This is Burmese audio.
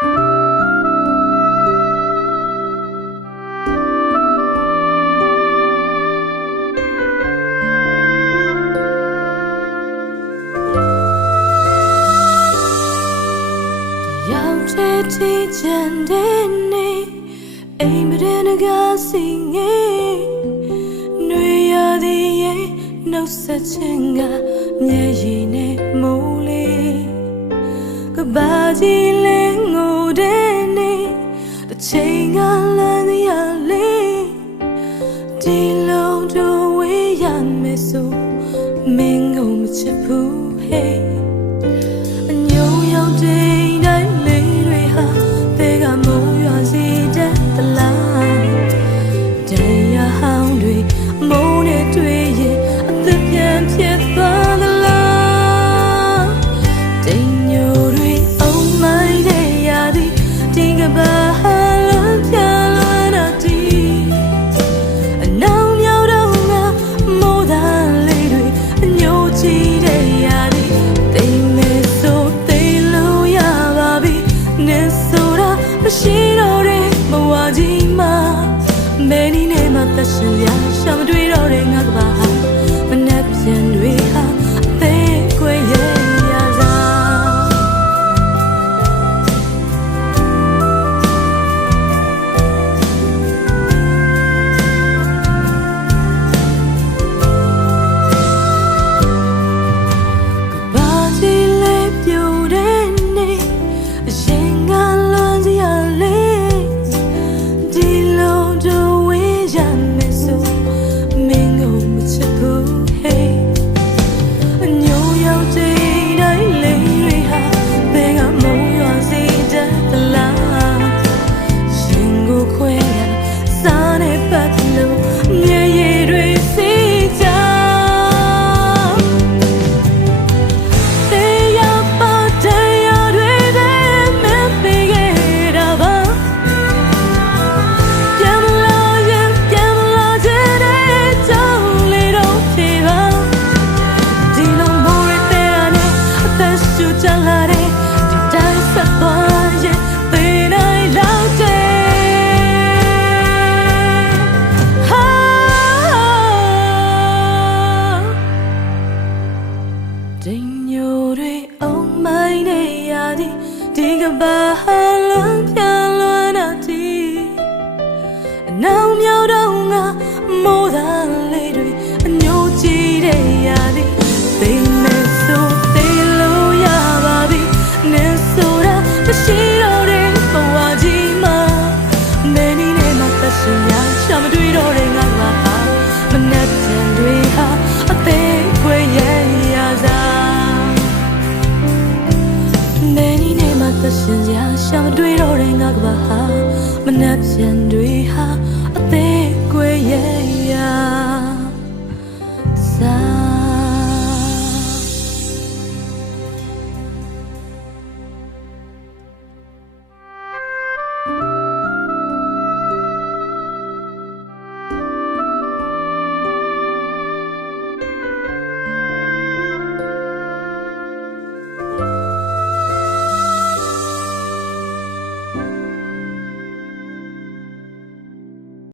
တီချန်တဲ့နေအိမ်မရနကစီငယ်နှွေရသည်ရဲ့နှုတ်ဆက်ခြင်းကမျက်ရည်နဲ့မိုးလေးကဘာကြီးလဲငိုတဲ့နေတစ်ချိန်ကလမ်းရလေးဒီလုံးတို့ဝေးရမယ်ဆိုမင်းကိုမချစ်ဘူး hey အညို့ရောက်တဲ့တိုင်းလေးတွေဟာတေကမိုးရွာစီတဲ့တလားတရားဟောင်းတွေမိုးနဲ့တွေ့ရင်အသက်ပြန်ဖြစ်သွားသလားတင်ညိုတွေအုံးမိုင်းတဲ့ရာသီဒီကဘာဟာလွန်ပြလွန်တော့ဒီအနောင်မြောက်တော့ငါမိုးသားလေးတွေအညို့ကြည့်တဲ့ရာသီတိမ်မဲ့ဆိုသိလို့ရပါပြီနင်းဆိုတာမရှိတော့တဲ့ဘဝကြီးမှာမင်းနီနဲ့မှသက်ရှင်ရရှာမတွေ့တော့တဲ့ငါကဘာဟာမနှက်ပြန်တွေဟာအသေးခွေရဲ့ရစားဘာကြီးလဲပြိုတဲ့နေအရင်ကလွန်စီရလေးဒီလုံးတို့ဝေးရမယ်ဆိုမင်းကိုမချစ်ဘူး hey အညို့ရောက်တဲ့တိုင်းလေးတွေဟာဘယ်ကမုံရွာစီတဲ့တလားရှင်ကိုခွဲရစားနေပတ်လို့မျက်ရည်တွေစီးကြတရားပါတရားတွေပဲမပေးခဲ့တာပါပြန်မလာရင်ပြန်မလာတဲ့ကြောင့်လေတော့ပြေပါဒီလိုမိုးရတဲ့အသက်ရှူချလာတဲ့ဒီတိုင်းဆက်သွားရင်သေနိုင်လောက်တဲ့ဟာတင်ညိုတွေအုံးမိုင်းနေရသည်ဒီကဘာဟာလွန်ပြလွန်တော့ဒီအနောင်မြောက်တော့ငါမိုးသားလေးတွေအညို့ကြည့်တဲ့ရာသီသိမဲ့ဆိုသိလို့ရပါပြီနင်းဆိုတာမရှိတော့တဲ့ဘဝကြီးမှာမင်းနီနဲ့မှသက်ရှင်ရရှာမတွေ့တော့တဲ့ငါကဘာဟာမနှက်ပြန်တွေဟာအသေးခွေရဲ့ရစားမင်းနီနဲ့မှသက်ရှင်ရရှာမတွေ့တော့တဲ့ငါကဘာဟာမနှက်ပြန်တွေဟာအသေး